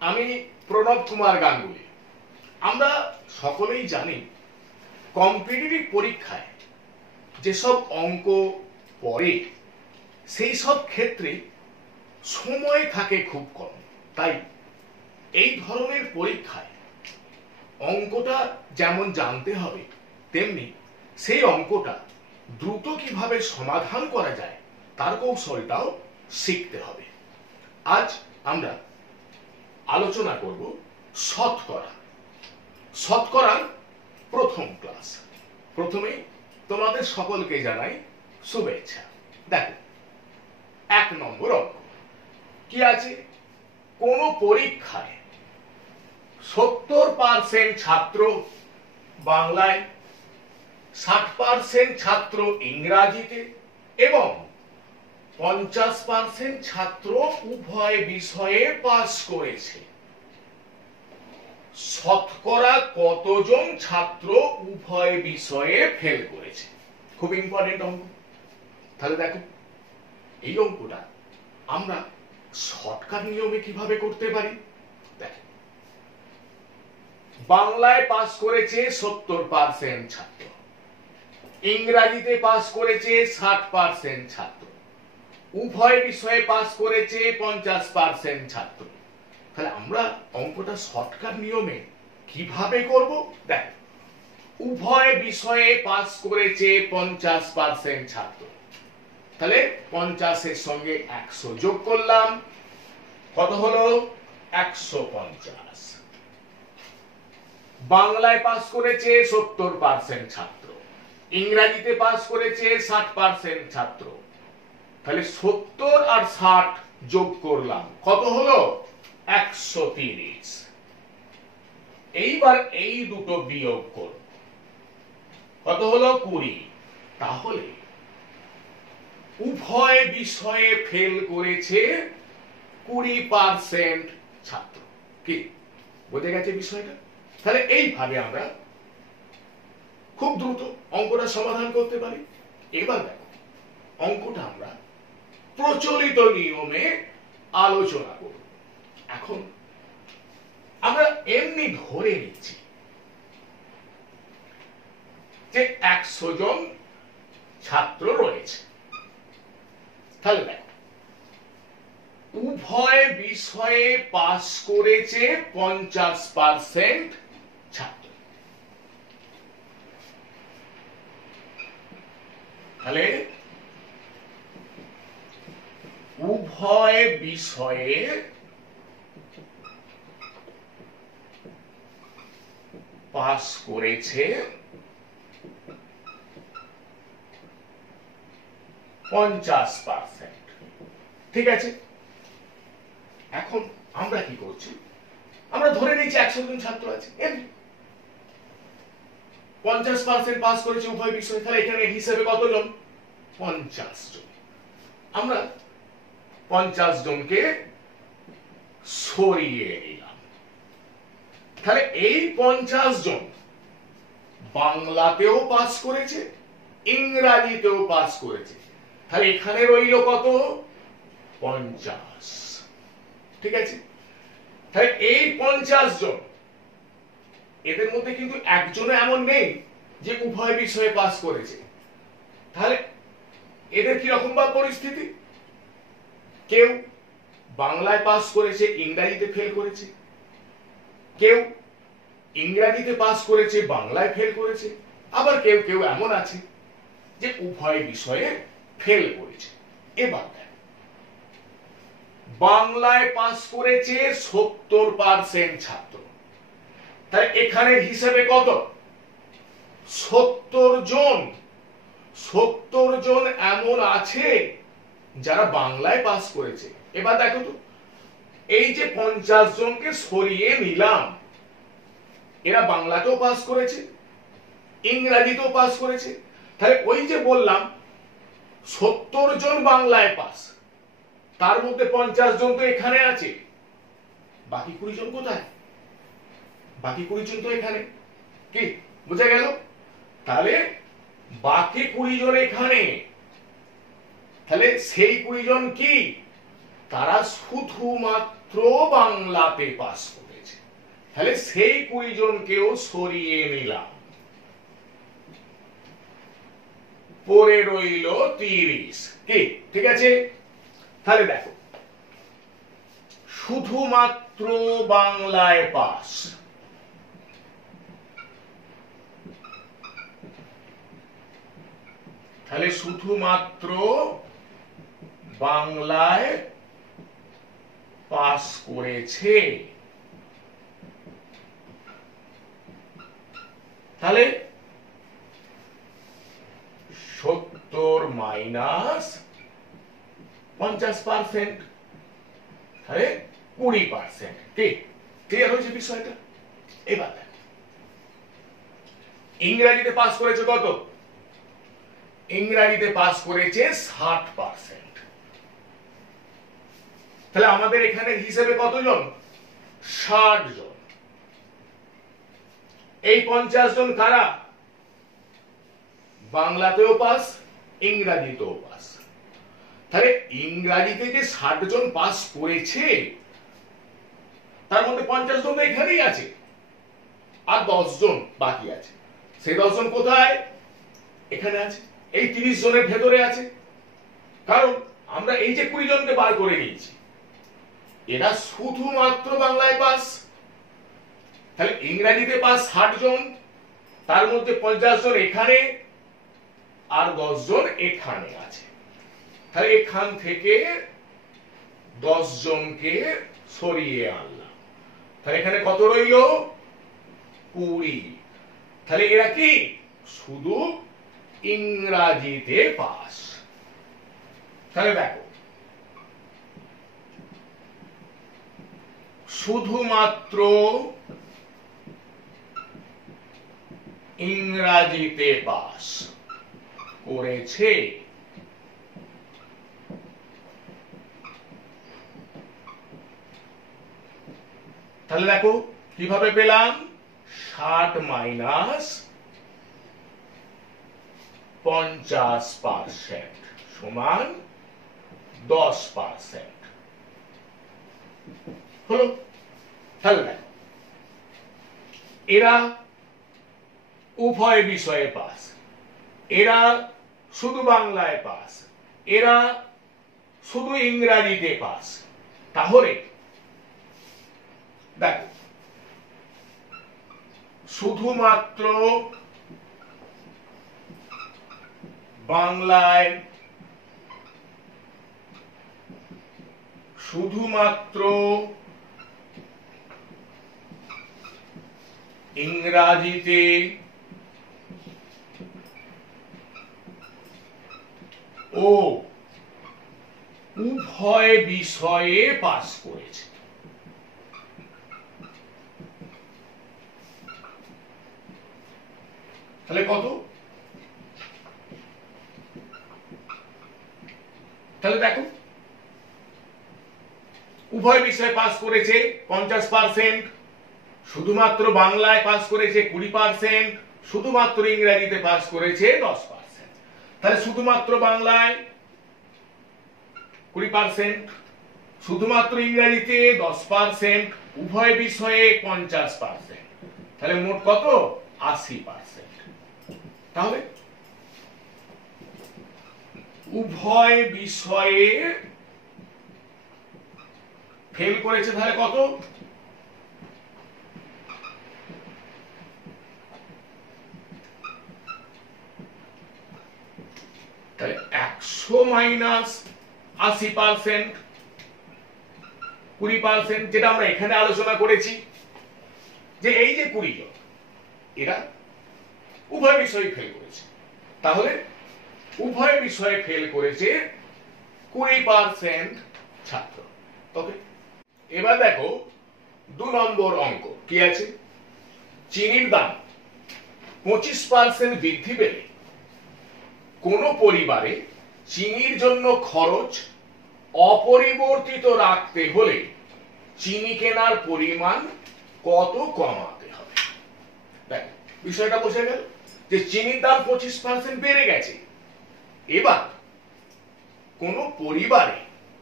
আমি প্রণব কুমার গাঙ্গুলি। আমরা সকলেই জানি কম্পিটিটিভ পরীক্ষায় যেসব অঙ্ক পড়ে সেই সব ক্ষেত্রে সময় থাকে খুব কম। তাই এই ধরনের পরীক্ষায় অঙ্কটা যেমন জানতে হবে, তেমনি সেই অঙ্কটা দ্রুত কিভাবে সমাধান করা যায় তার কৌশলটাও শিখতে হবে। আজ আমরা আলোচনা করব শতকরা। শতকরার প্রথম ক্লাস। প্রথমে তোমাদের সকলকে জানাই শুভেচ্ছা। দেখো, 1 নম্বর অঙ্ক কি আছে? কোন পরীক্ষায় 70% ছাত্র বাংলায়, 60% ছাত্র ইংরাজিতে এবং 50% ছাত্র উভয় বিষয়ে পাস করেছে। শতকরা কতজন ছাত্র উভয় বিষয়ে ফেল করেছে? খুব ইম্পর্টেন্ট অঙ্ক। তাহলে দেখো, এই অঙ্কটা আমরা শর্টকাট নিয়মে কিভাবে করতে পারি। দেখো, বাংলায় পাস করেছে 70% ছাত্র, ইংরাজিতে পাস করেছে 60% ছাত্র, উভয় বিষয়ে পাস করেছে 50% ছাত্র। তাহলে আমরা অঙ্কটা শর্টকাট নিয়মে কিভাবে করব? দেখ, উভয় বিষয়ে পাস করেছে 50% ছাত্র, তাহলে 50 এর সঙ্গে 100 যোগ করলাম, কত হলো? 150। বাংলায় পাস করেছে 70% ছাত্র, ইংরাজিতে পাস করেছে 60% ছাত্র, তাহলে 70 আর 60 যোগ করলাম, কত হলো? 130। এইবার এই দুটো বিয়োগ করব, কত হলো? 20। তাহলে উভয় বিষয়ে ফেল করেছে 20% ছাত্র। কি বুঝে গেছে বিষয়টা? তাহলে এইভাবে আমরা খুব দ্রুত অঙ্কটা সমাধান করতে পারি। এবার দেখো, অঙ্কটা আমরা প্রচলিত নিয়মে আলোচনা করব। এখন আমরা এমনি ধরে নিচ্ছি যে 100 জন ছাত্র রয়েছে। তাহলে দেখো, উভয় বিষয়ে পাস করেছে 50% ছাত্র। তাহলে উভয় বিষয়ে পাস করেছে 50%। ঠিক আছে, এখন আমরা কি করছি? আমরা ধরে নিচ্ছি 100 জন ছাত্র আছে, 50% পাস করেছে উভয় বিষয়ে। তাহলে এখানে হিসেবে কতজন? 50 জন। আমরা 50 জনকে সরিয়ে নিলাম। তাহলে এই 50 জন বাংলাতেও পাস করেছে, ইংরাজিতেও পাস করেছে। তাহলে এখানে রইল কত? 50। ঠিক আছে, তাহলে এই 50 জন, এদের মধ্যে কিন্তু একজনও এমন নেই যে উভয় বিষয়ে পাস করেছে। তাহলে এদের কি রকম বা পরিস্থিতি? কেউ বাংলায় পাস করেছে, ইংরাজিতে ফেল করেছে, কেউ ইংরাজিতে পাস করেছে, বাংলায় ফেল করেছে, আবার কেউ কেউ এমন আছে যে উভয় বিষয়ে ফেল করেছে। এবার বাংলায় পাস করেছে 70% ছাত্র, তাই এখানে হিসেবে কত? 70 জন। 70 জন এমন আছে যারা বাংলায় পাস করেছে। এবার দেখো তো, এই যে 50 জনকে সরিয়ে নিলাম, এরা বাংলাতেও পাস করেছে, ইংরাজিতেও পাস করেছে। তাহলে ওই যে বললাম 70 জন বাংলায় পাস, তার মধ্যে 50 জন তো এখানে আছে, বাকি 20 জন কোথায়? বাকি 20 জন তো এখানে। কি বোঝা গেল? তাহলে বাকি 20 জন এখানে। তাহলে সেই 20 জন কি? তারা শুধুমাত্র মাত্র বাংলাতে পাস করেছে, তাহলে সেই 20 জনকেও সরিয়ে নিলাম, পরে রইল 30। কি ঠিক আছে? তাহলে দেখো, শুধুমাত্র বাংলায় পাস, তাহলে শুধুমাত্র বাংলায় পাস করেছে, তাহলে 70 মাইনাস 50%, তাহলে 20%। ঠিক ক্লিয়ার হয়েছে বিষয়টা? এবার ইংরেজিতে পাস করেছে কত? ইংরেজিতে পাস করেছে 60%। তাহলে আমাদের এখানে হিসেবে কতজন? 60 জন। এই 50 জন কারা? বাংলাতেও পাস, ইংরেজিতেও পাস। তাহলে ইংরেজিতে যে 60 জন পাস করেছে, তার মধ্যে 50 জন এখানেই আছে, আর 10 জন বাকি আছে। সেই 10 জন কোথায়? এখানে আছে, এই 30 জনের ভেতরে আছে। কারণ আমরা এই যে 20 জনকে বার করে নিয়েছি, এরা শুধুমাত্র বাংলায় পাস, তাহলে ইংরেজিতে পাস 60 জন, তার মধ্যে 50 জন এখানে আর 10 জন এখানে আছে। তাহলে এখান থেকে 10 জনকে সরিয়ে আনলাম, তাহলে এখানে কত রইল? 20। তাহলে এরা কি শুধু ইংরেজিতে পাস। তাহলে দেখো, শুধুমাত্র ইংরেজিতে পাস করেছে, তাহলে দেখো কিভাবে পেলাম? 60 মাইনাস 50% সমান 10%। হলো? তাহলে দেখো, এরা উভয় বিষয়ে পাস, এরা শুধু বাংলায় পাস, এরা শুধু ইংরেজিতে পাস। তাহলে দেখো, শুধুমাত্র বাংলায়, শুধুমাত্র ইংরেজিতে ও উভয় বিষয়ে পাস করেছে। তাহলে কত? তাহলে দেখো, উভয় বিষয়ে পাস করেছে 50%, শুধুমাত্র বাংলায় পাস করেছে 20%, শুধুমাত্র ইংরেজিতে পাস করেছে 10%। তাহলে শুধুমাত্র বাংলায় 20%, শুধুমাত্র ইংরেজিতে 10%, উভয় বিষয়ে 50%, তাহলে মোট কত? 80%। তাহলে উভয় বিষয়ে ফেল করেছে, তাহলে কত? তাহলে 100 মাইনাস 80%, 20%, যেটা আমরা এখানে আলোচনা করেছি যে এই যে 20 জন, এরা উভয় বিষয়ে ফেল করেছে। তাহলে উভয় বিষয়ে ফেল করেছে 20% ছাত্র। ওকে, এবার দেখো 2 নম্বর অঙ্ক কি আছে? চিনির দাম 25% বৃদ্ধি পেলে কোন পরিবারে চিনির জন্য খরচ অপরিবর্তিত রাখতে হলে চিনি কেনার পরিমাণ কত কমাতে হবে? দেখো, বিষয়টা বোঝা গেল যে চিনির দাম 25% বেড়ে গেছে। এবার কোন পরিবারে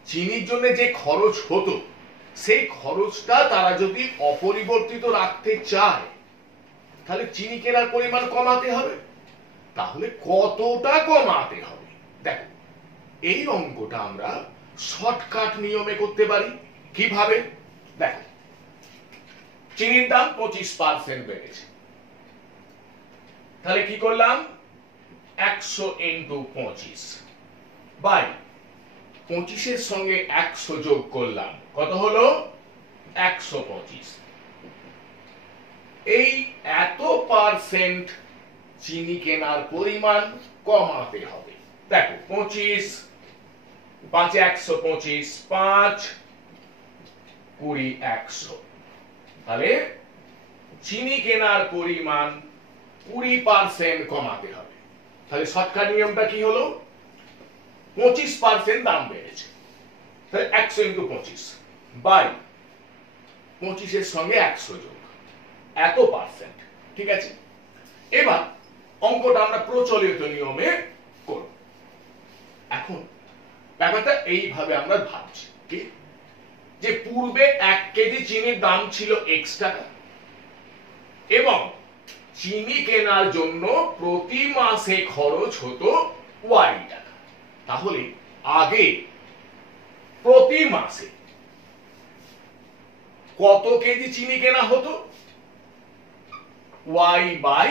চিনির জন্য যে খরচ হতো সেই খরচটা তারা যদি অপরিবর্তিত রাখতে চায় তাহলে চিনি কেনার পরিমাণ কমাতে হবে। তাহলে কতটা কমাতে হবে? দেখো, এই অঙ্কটা আমরা শর্টকাট নিয়মে করতে পারি। কিভাবে? দেখো, চিনির দাম 25% বেড়েছে, তাহলে কি করলাম? 100 ইন্টু 25 বাই 25-এর সঙ্গে 100 যোগ করলাম, কত হলো? 125। এই এত পার্সেন্ট চিনি কেনার পরিমাণ কমাতে হবে। দেখো, 25 5 125, 5 20 100, তাহলে চিনি কেনার পরিমাণ 20% কমাতে হবে। তাহলে শর্টকাট নিয়মটা কি হলো? 25% দাম বেড়েছে, তাহলে 100 ইন্টু 25 বাই 25-এর সঙ্গে 100 যোগ, এত পার্সেন্ট। ঠিক আছে, এবার অঙ্কটা আমরা প্রচলিত নিয়মে করব। এখন ব্যাপারটা এইভাবে আমরা ভাবছি যে পূর্বে 1 কেজি চিনির দাম ছিল x টাকা এবং চিনি কেনার জন্য প্রতি মাসে খরচ হতো y টাকা। তাহলে আগে প্রতি মাসে কত কেজি চিনি কেনা হতো? y by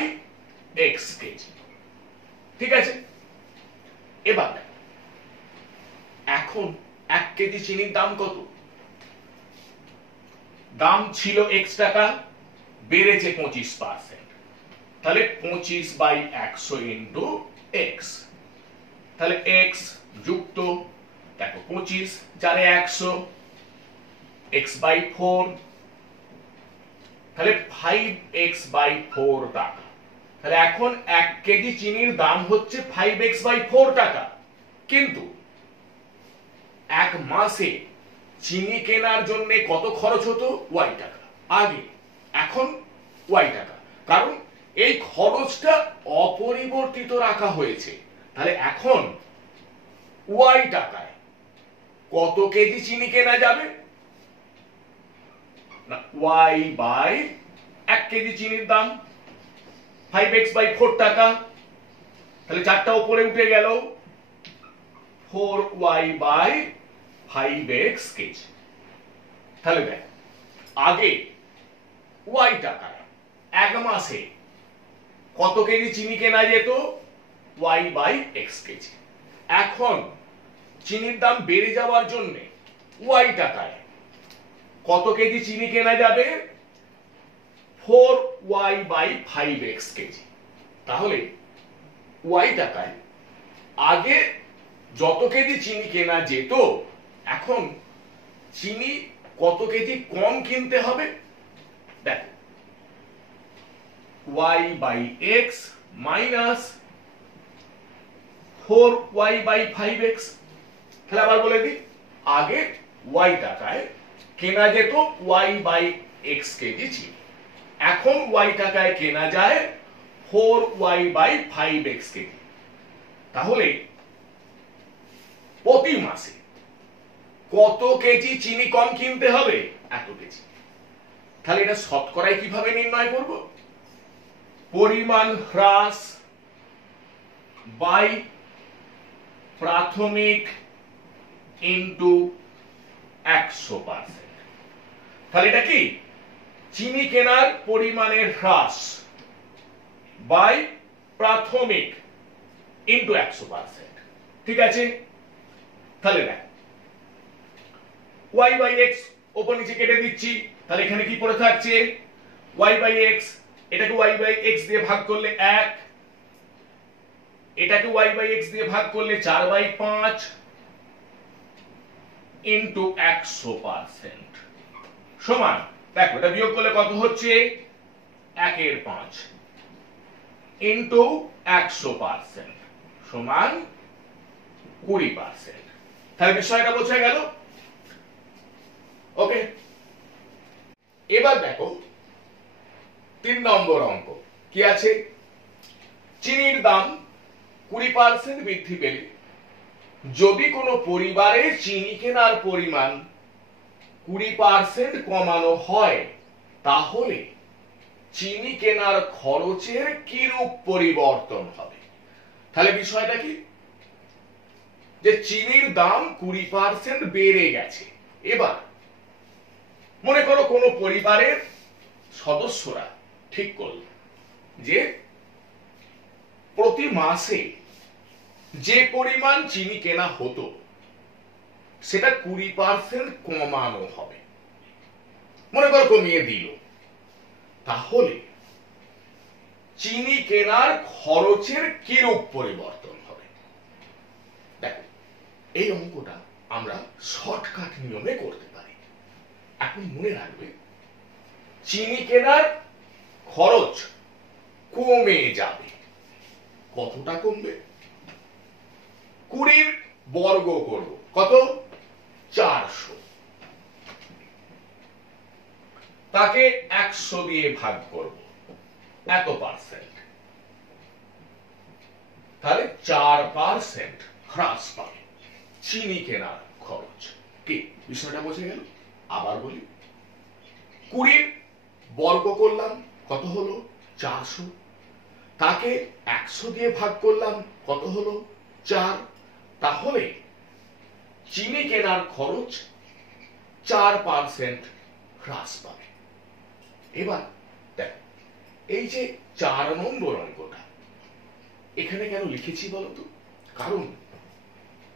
x KG. ঠিক আছে, এবার এখন 1 কেজি চিনির দাম কত? দাম ছিল x টাকা, বেড়েছে 25%, তাহলে 25 বাই 100 ইন্টু x, তাহলে x যুক্ত, দেখো 25 4 100, x বাই 4, তাহলে 5x বাই 4 টাকা। তাহলে এখন 1 কেজি চিনির দাম হচ্ছে 5x বাই 4 টাকা, কিন্তু এক মাসে চিনি কেনার জন্য কত খরচ হতো? y টাকা আগে, এখন y টাকা, কারণ এই খরচটা অপরিবর্তিত রাখা হয়েছে। তাহলে এখন y টাকায় কত কেজি চিনি কেনা যাবে? না, y বাই 1 কেজি চিনির দাম 5x বাই 4 টাকা, তাহলে 4টা উপরে উঠে গেল, 4y বাই 5x কেজি। তাহলে দেখ, আগে y টাকায় এক মাসে কত কেজি চিনি কেনা যেত? y by x KG. এখন চিনির দাম বেড়ে যাওয়ার জন্য y টাকায় কত কেজি চিনি কেনা যাবে? 4y by 5x KG. তাহলে y টাকায় আগে যত কেজি চিনি কেনা যেত, এখন চিনি কত কেজি কম কিনতে হবে? দেখো, y by x minus 4y by 5x। তাহলে আবার বলে দিই, আগে y টাকায় কেনা যেত y বাই x কেজি চিনি, এখন y টাকায় কেনা যায় 4y বাই 5x কেজি। তাহলে প্রতি মাসে কত কেজি চিনি কম কিনতে হবে? এত কেজি। তাহলে এটা শতকরায় কিভাবে নির্ণয় করব? পরিমাণ হ্রাস বাই প্রাথমিক ইনটু 100%। তাহলে এটা কি? চিনি কেনার পরিমাণের হ্রাস বাই প্রাথমিক ইনটু 100%। ঠিক আছে, তাহলে দেখ, y বাই x উপর নিচে কেটে দিচ্ছি, তাহলে এখানে কি পড়ে থাকছে? y বাই x, এটাকে y বাই x দিয়ে ভাগ করলে 1, এটাকে y বাই x দিয়ে ভাগ করলে 4/5 ইনটু 100% সমান, দেখো এটা বিয়োগ করলে কত হচ্ছে? 1/5 ইনটু 100% সমান 20%। তাহলে বিষয়টা বোঝা গেল? ওকে, এবার দেখো 3 নম্বর অঙ্ক কি আছে? চিনির দাম 20% বৃদ্ধি পেলে যদি কোনো পরিবারের চিনি কেনার পরিমাণ 20% কমানো হয় তাহলে চিনি কেনার খরচের কিরূপ পরিবর্তন হবে? তাহলে বিষয়টা কি, যে চিনির দাম 20% বেড়ে গেছে। এবার মনে করো কোনো পরিবারের সদস্যরা ঠিক করল যে প্রতি মাসে যে পরিমাণ চিনি কেনা হতো সেটা 20% কমানো হবে, মনে করো কমিয়ে দিল, তাহলে চিনি কেনার খরচের কিরূপ পরিবর্তন হবে? দেখো, এই অঙ্কটা আমরা শর্টকাট নিয়মে করতে পারি। এখন মনে রাখবে, চিনি কেনার খরচ কমে যাবে। কতটা কমবে? 20 বর্গ করব, কত? 400, তাকে 100 দিয়ে ভাগ করব, এত পার্সেন্ট, তাহলে 4% হ্রাস পাবে চিনি কেনার খরচ। কি বিষয়টা বোঝা গেল? আবার বলি, 20 বর্গ করলাম, কত হলো? 400, তাকে 100 দিয়ে ভাগ করলাম, কত হলো? 4, তাহলে চিনি কেনার খরচ 4% হ্রাস পাবে। এবার দেখো, এই যে 4 নম্বর অঙ্কটা এখানে কেন লিখেছি বলতো? কারণ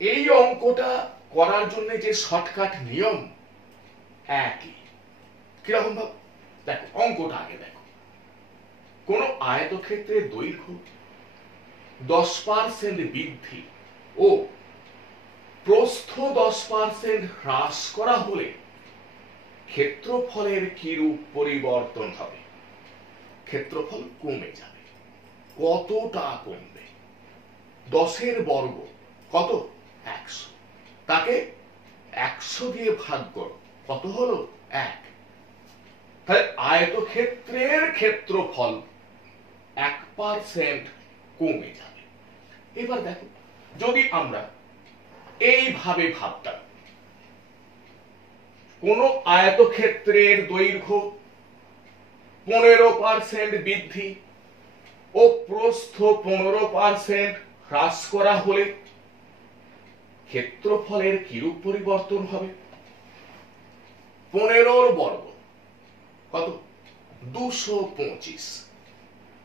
এই অঙ্কটা করার জন্য যে শর্টকাট নিয়ম একই। কিরকম ভাব? দেখো, অঙ্কটা আগে দেখো। কোন আয়তক্ষেত্রের দৈর্ঘ্য 10% বৃদ্ধি ও প্রস্থ 10% হ্রাস করা হলে ক্ষেত্রফলের কিরূপ পরিবর্তন হবে? ক্ষেত্রফল কমে যাবে। কতটা কমবে? 10 বর্গ, কত? 100, তাকে 100 দিয়ে ভাগ করো, কত হলো? 1, তাহলে আয়তক্ষেত্রের ক্ষেত্রফল 1% কমে যাবে। এবার দেখো, যদি আমরা এইভাবে ভাবতাম, কোন আয়তক্ষেত্রের দৈর্ঘ্য 15% বৃদ্ধি ও প্রস্থ 15% হ্রাস করা হলে ক্ষেত্রফলের কিরূপ পরিবর্তন হবে? 15 বর্গ, কত? 225,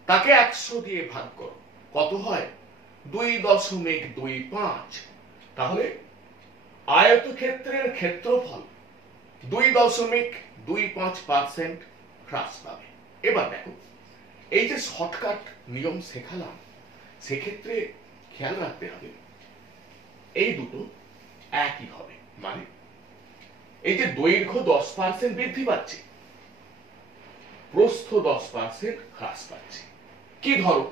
তাকে 100 দিয়ে ভাগ করো, কত হয়? 2.25, তাহলে আয়তক্ষেত্রের ক্ষেত্রফল 2.25% হ্রাস পাবে। এবার দেখো, এই যে শর্টকাট নিয়ম শেখালাম, সেক্ষেত্রে খেয়াল রাখতে হবে এই দুটো একই হবে। মানে এই যে দৈর্ঘ্য 10% বৃদ্ধি পাচ্ছে, প্রস্থ 10% হ্রাস পাচ্ছে। কি ধরো,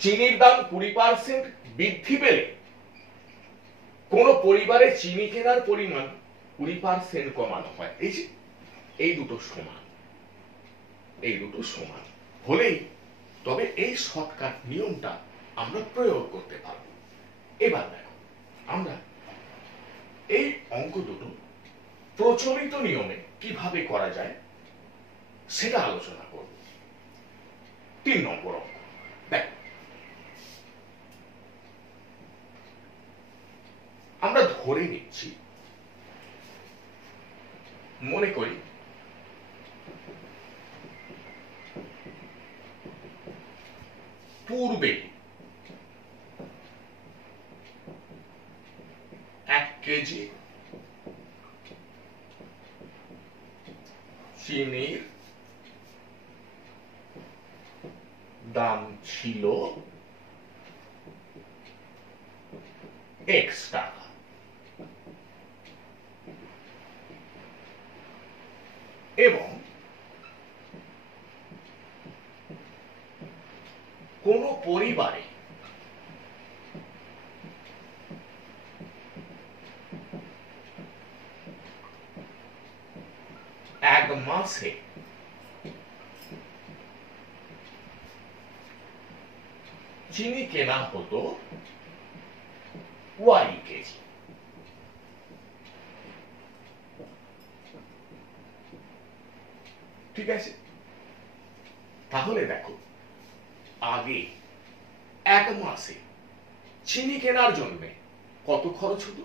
চিনির দাম 20% বৃদ্ধি পেলে কোন পরিবারে চিনি কেনার পরিমাণ 20% কমানো হয়। এই যে এই দুটো সমান, এই দুটো সমান হলেই তবে এই শর্টকাট নিয়মটা আমরা প্রয়োগ করতে পারব। এবার দেখো, আমরা এই অঙ্ক দুটো প্রচলিত নিয়মে কিভাবে করা যায় সেটা আলোচনা করব। 3 নম্বর অঙ্ক দেখো, আমরা ধরে নিচ্ছি, মনে করি পূর্বে 1 কেজি চিনির দাম ছিল x টাকা, এবং কোন পরিবারে এক মাসে চিনি কেনা হতো y কেজি। ঠিক আছে? তাহলে দেখো, আগে এক মাসে চিনি কেনার জন্য কত খরচ হতো?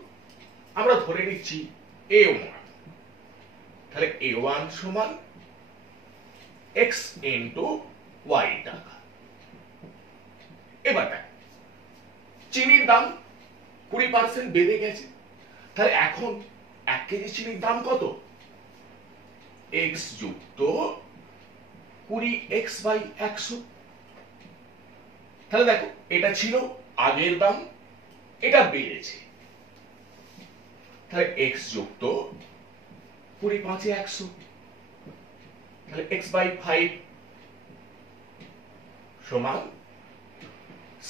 আমরা ধরে নিচ্ছি A1, তাহলে A1 সমান x ইন্টু y টাকা। এবার দেখ, চিনির দাম 20% বেড়ে গেছে, তাহলে এখন 1 কেজি চিনির দাম কত? x যুক্ত 20x বাই 100। তাহলে দেখো, এটা ছিল আগের দাম, এটা বেড়েছে, তাহলে x যুক্ত 20 5 100, তাহলে x বাই 5 সমান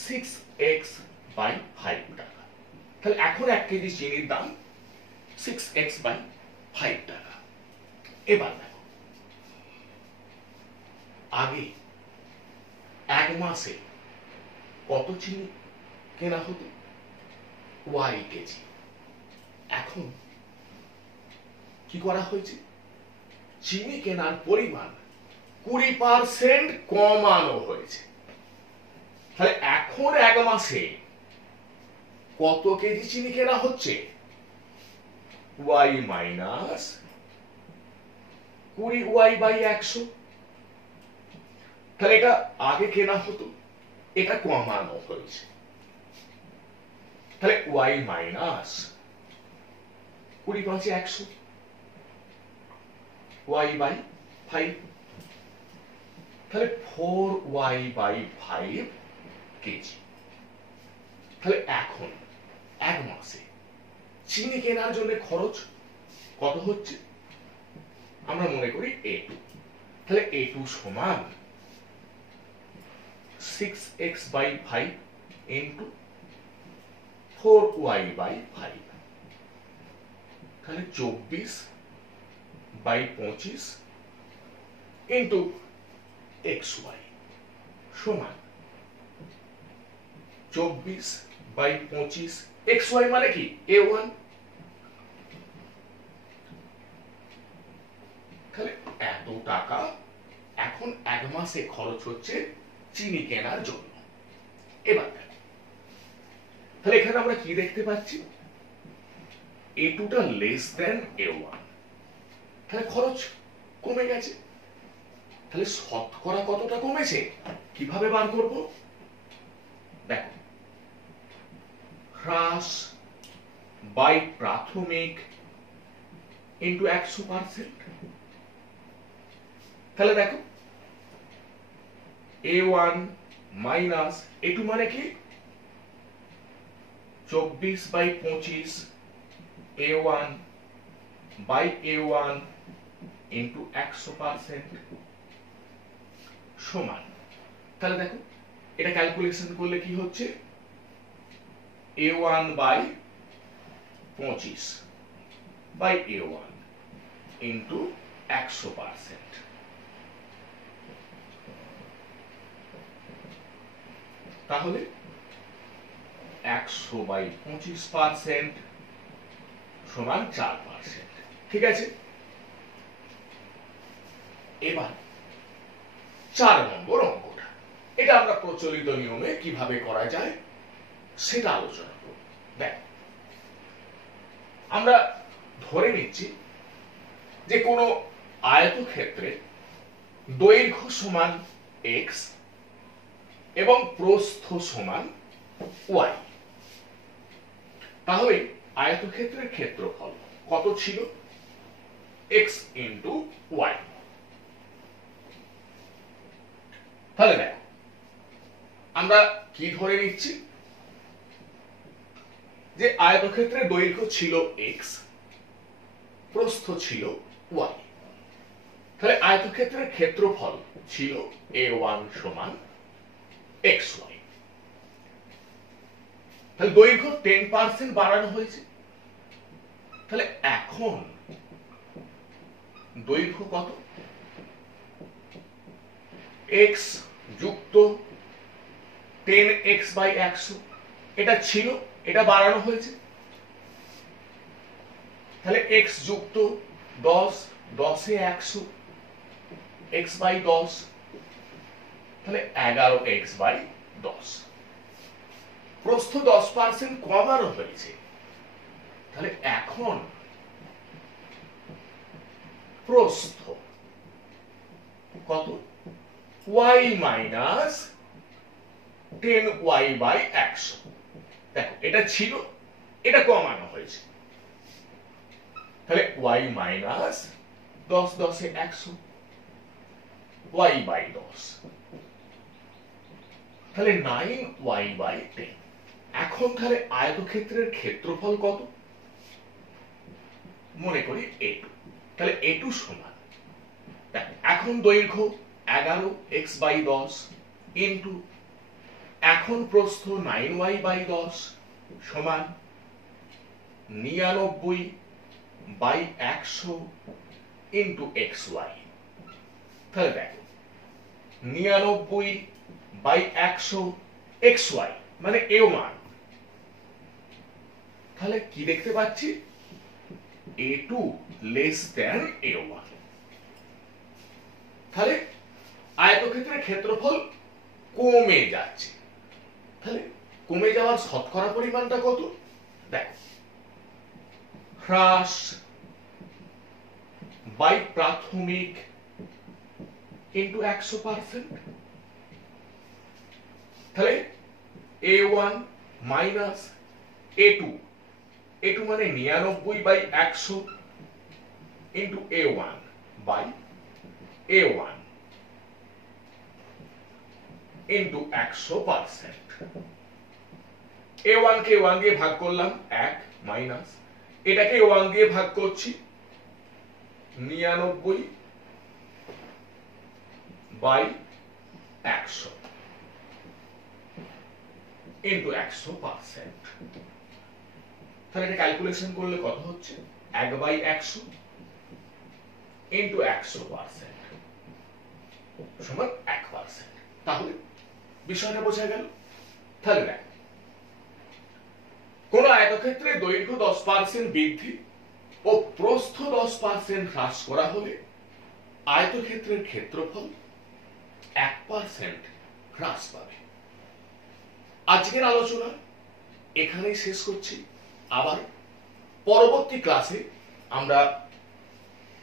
6x বাই 5 টাকা। তাহলে এখন 1 কেজি চিনির দাম 6x বাই 5 টাকা। এবার দেখো, আগে এক মাসে কত চিনি কেনা হতো? y KG. এখন কি করা হয়েছে? চিনি কেনার পরিমাণ 20% কমানো হয়েছে। তাহলে এখন এক মাসে কত কেজি চিনি কেনা হচ্ছে? y minus 20y by 100। তাহলে এটা আগে কেনা হতো, এটা কমানো হয়েছে, তাহলে y মাইনাস 20 5 100 y বাই 5, তাহলে 4y বাই 5 কেজি। তাহলে এখন এক মাসে চিনি কেনার জন্য খরচ কত হচ্ছে? আমরা মনে করি A2, তাহলে A2 সমান 6x by 5 into 4y by 5, তাহলে 24 বাই 25 ইন্টু xy সমান 24 বাই 25, xy মানে কি? A1। তাহলে এত টাকা এখন এক মাসে খরচ হচ্ছে চিনি কেনার জন্য। এবার তাহলে এখানে আমরা কি দেখতে পাচ্ছি? A2 টা লেস দেন A1, তাহলে খরচ কমে গেছে। তাহলে শতকরা কতটা কমেছে কিভাবে বার করব? দেখো, হ্রাস বাই প্রাথমিক ইন্টু 100%। তাহলে দেখো, A1 মাইনাস A2 মানে কি? 24 by 25 A1 by A1 into 100% সমান, তাহলে দেখো এটা ক্যালকুলেশন করলে কি হচ্ছে? A1 by 25 by A1 into 100%, তাহলে 100 বাই 25% সমান 4%। ঠিক আছে? এবার 4 নম্বর অঙ্কটা, এটা আমরা প্রচলিত নিয়মে কিভাবে করা যায় সেটা আলোচনা করব। দেখ, আমরা ধরে নিচ্ছি যে কোনো আয়তক্ষেত্রে দৈর্ঘ্য সমান x এবং প্রস্থ সমান y। তাহলে আয়তক্ষেত্রের ক্ষেত্রফল কত ছিল? x into y। তাহলে দেখো, আমরা কি ধরে নিচ্ছি? যে আয়তক্ষেত্রের দৈর্ঘ্য ছিল x, প্রস্থ ছিল y। তাহলে আয়তক্ষেত্রের ক্ষেত্রফল ছিল A1 সমান xy। তাহলে দৈর্ঘ্য 10% বাড়ানো হয়েছে, তাহলে এখন দৈর্ঘ্য কত? x যুক্ত 10x বাই 100, এটা ছিল, এটা বাড়ানো হয়েছে, তাহলে x যুক্ত 10, 10 এ 100 এক্স বাই 10, তাহলে 11 এক্স বাই 10। প্রস্থ 10% কমানো হয়েছে, তাহলে এখন প্রস্থ কত? y minus 10y by 100। দেখো এটা ছিল, এটা কমানো হয়েছে, তাহলে y মাইনাস 10 10 এ 100 y বাই 10, তাহলে 9y বাই 10। এখন তাহলে আয়তক্ষেত্রের ক্ষেত্রফল কত? মনে করি a2, তাহলে a2 সমান, এখন দৈর্ঘ্য 11 x বাই 10 ইন্টু এখন প্রস্থ 9y বাই 10 সমান 99 বাই 100 ইন্টু xy। তাহলে দেখো 99 বাই 100 xy মানে a1, তাহলে কি দেখতে পাচ্ছি? a2 less than a1। তাহলে আয়তক্ষেত্রের ক্ষেত্রফল কমে যাচ্ছে, তাহলে কমে যাওয়ার শতকরা পরিমাণটা কত? দেখো হ্রাস বাই প্রাথমিক ইন্টু 100%, তাহলে a1 মাইনাস a2, a2 মানে 99 by 100 into a1 by a1 into 100%। a1 কে 1 দিয়ে ভাগ করলাম 1 মাইনাস এটাকে 1 দিয়ে ভাগ করছি 99 বাই 100 ইন্টু 100%। তাহলে এটা ক্যালকুলেশন করলে কত হচ্ছে? 1 বাই 100 ইন্টু 100% সমান 1%। তাহলে বিষয়টা বোঝা গেল। তাহলে দেখ, কোন আয়তক্ষেত্রে দৈর্ঘ্য 10% বৃদ্ধি ও প্রস্থ 10% হ্রাস করা হলে আয়তক্ষেত্রের ক্ষেত্রফল 1% হ্রাস পাবে। আজকের আলোচনা এখানেই শেষ করছি। আবার পরবর্তী ক্লাসে আমরা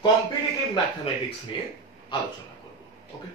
কম্পিটিটিভ ম্যাথমেটিক্স নিয়ে আলোচনা করব। ওকে।